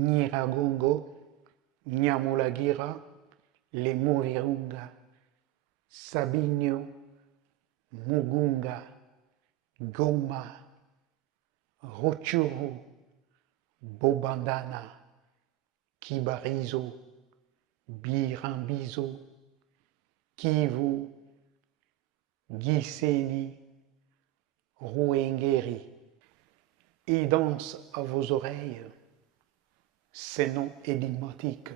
Nyiragongo, Nyamulagira, Lemuvirunga, Sabinho, Mugunga, Goma, Rutshuru, Bobandana, Kibarizo, Birambizo, Kivu, Gisenyi, Ruengeri. Et dansent à vos oreilles ces noms énigmatiques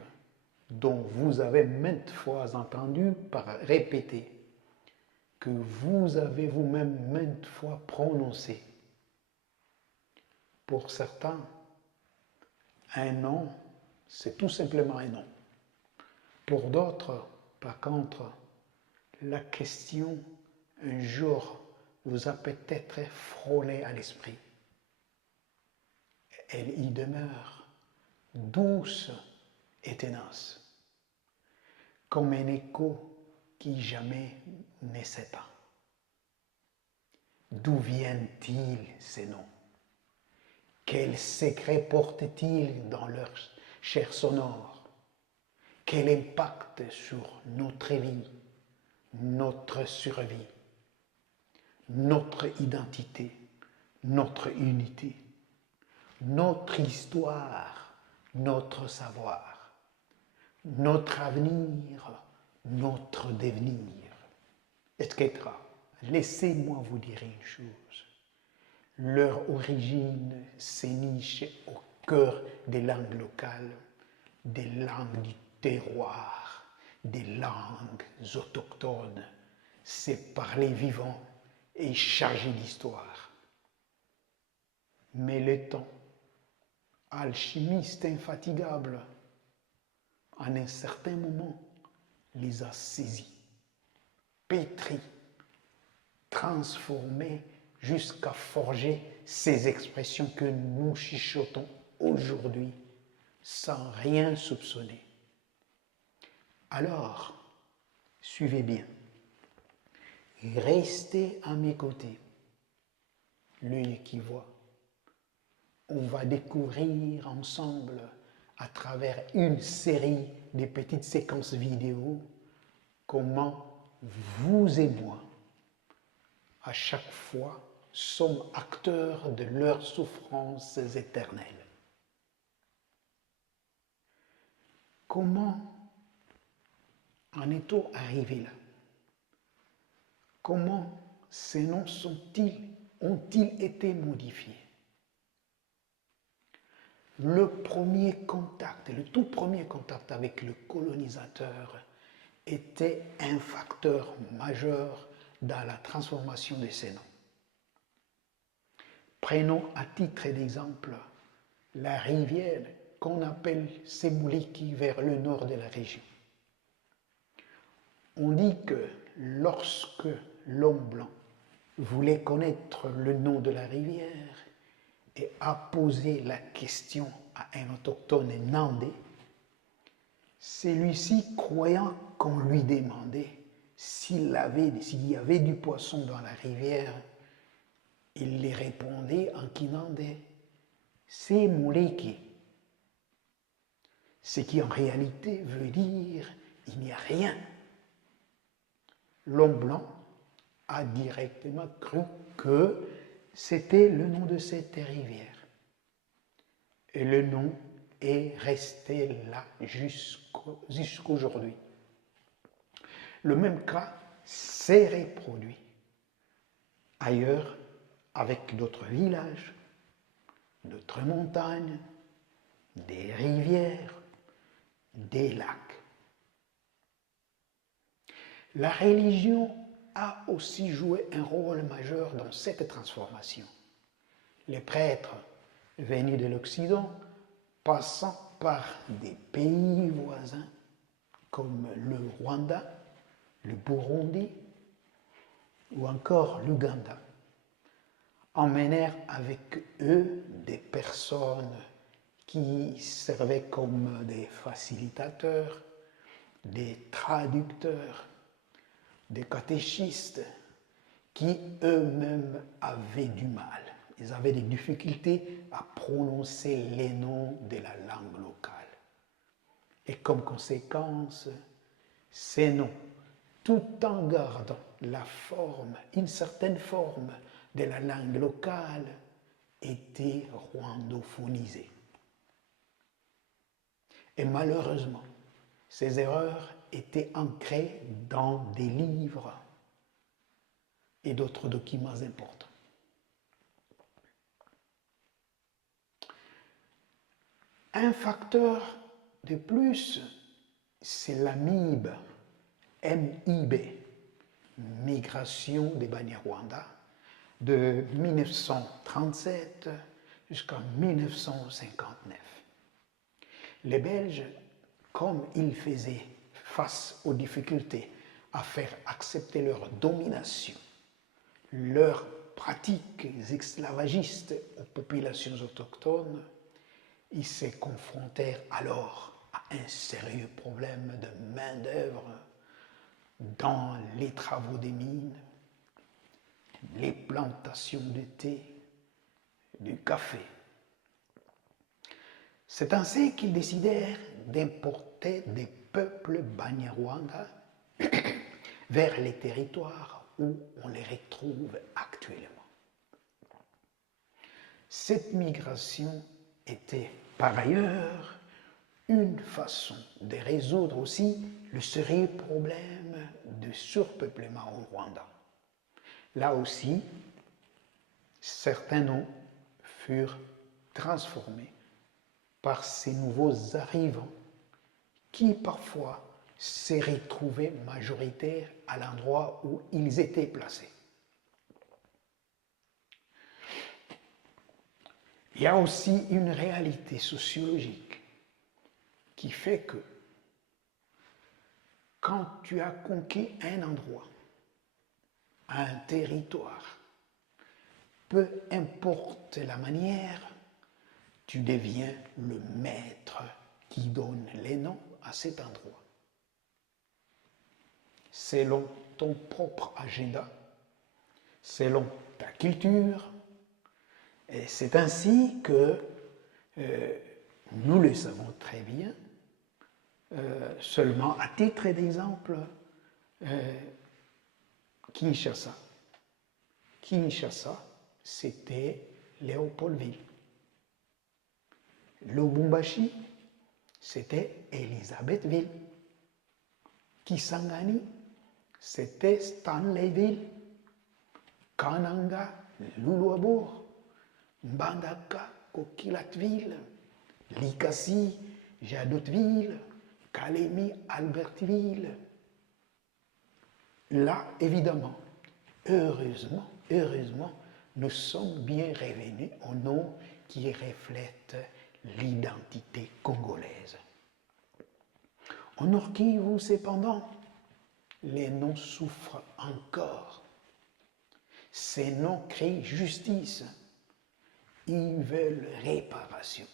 dont vous avez maintes fois entendu par répéter, que vous avez vous-même maintes fois prononcé. Pour certains, un nom, c'est tout simplement un nom. Pour d'autres, par contre, la question, un jour, vous a peut-être frôlé à l'esprit. Elle y demeure, douce et tenace, comme un écho qui jamais ne s'éteint. D'où viennent-ils ces noms? Quels secrets portent-ils dans leur chair sonore? Quel impact sur notre vie, notre survie, notre identité, notre unité, notre histoire, notre savoir, notre avenir, notre devenir, etc. Laissez-moi vous dire une chose. Leur origine s'éniche au cœur des langues locales, des langues du terroir, des langues autochtones. C'est parler vivant et chargé d'histoire. Mais le temps, alchimiste infatigable, en un certain moment, les a saisis, pétris, transformés jusqu'à forger ces expressions que nous chuchotons aujourd'hui sans rien soupçonner. Alors, suivez bien, restez à mes côtés, l'œil qui voit. On va découvrir ensemble, à travers une série de petites séquences vidéo, comment vous et moi, à chaque fois, sommes acteurs de leurs souffrances éternelles. Comment en est-on arrivé là? Comment ces noms ont-ils été modifiés? Le tout premier contact avec le colonisateur était un facteur majeur dans la transformation de ces noms. Prenons à titre d'exemple la rivière qu'on appelle Semuliki vers le nord de la région. On dit que lorsque l'homme blanc voulait connaître le nom de la rivière et a posé la question à un autochtone nandais, celui-ci, croyant qu'on lui demandait s'il y avait du poisson dans la rivière, il lui répondait en kinandais « c'est Muleki », ce qui en réalité veut dire « il n'y a rien ». L'homme blanc a directement cru que c'était le nom de cette rivière. Et le nom est resté là jusqu'aujourd'hui. Le même cas s'est reproduit ailleurs avec d'autres villages, d'autres montagnes, des rivières, des lacs. La religion a aussi joué un rôle majeur dans cette transformation. Les prêtres venus de l'Occident, passant par des pays voisins comme le Rwanda, le Burundi ou encore l'Ouganda, emmenèrent avec eux des personnes qui servaient comme des facilitateurs, des traducteurs, des catéchistes qui eux-mêmes avaient du mal Ils avaient des difficultés à prononcer les noms de la langue locale. Et comme conséquence, ces noms, tout en gardant la forme, une certaine forme de la langue locale, étaient rwandophonisés. Et malheureusement, ces erreurs étaient ancrées dans des livres et d'autres documents importants. Un facteur de plus, c'est la MIB, MIB, Migration des Banyarwanda, de 1937 jusqu'en 1959. Les Belges, comme ils faisaient face aux difficultés à faire accepter leur domination, leurs pratiques esclavagistes aux populations autochtones, ils se confrontèrent alors à un sérieux problème de main-d'œuvre dans les travaux des mines, les plantations de thé, du café. C'est ainsi qu'ils décidèrent d'importer des peuples Banyarwanda vers les territoires où on les retrouve actuellement. Cette migration était par ailleurs une façon de résoudre aussi le sérieux problème de surpeuplement au Rwanda. Là aussi, certains noms furent transformés par ces nouveaux arrivants qui parfois se retrouvaient majoritaires à l'endroit où ils étaient placés. Il y a aussi une réalité sociologique qui fait que quand tu as conquis un endroit, un territoire, peu importe la manière, tu deviens le maître qui donne les noms à cet endroit. Selon ton propre agenda, selon ta culture, et c'est ainsi que, nous le savons très bien, seulement à titre d'exemple, Kinshasa. Kinshasa, c'était Léopoldville. Lubumbashi, c'était Elisabethville. Kisangani, c'était Stanleyville. Kananga, Luluabour. Mbandaka, Kokilatville. Likasi, Jadotville. Kalemi, Albertville. Là, évidemment, heureusement, nous sommes bien revenus au nom qui reflète l'identité congolaise. En Nord-Kivu, cependant, les noms souffrent encore. Ces noms crient justice. Ils veulent réparation.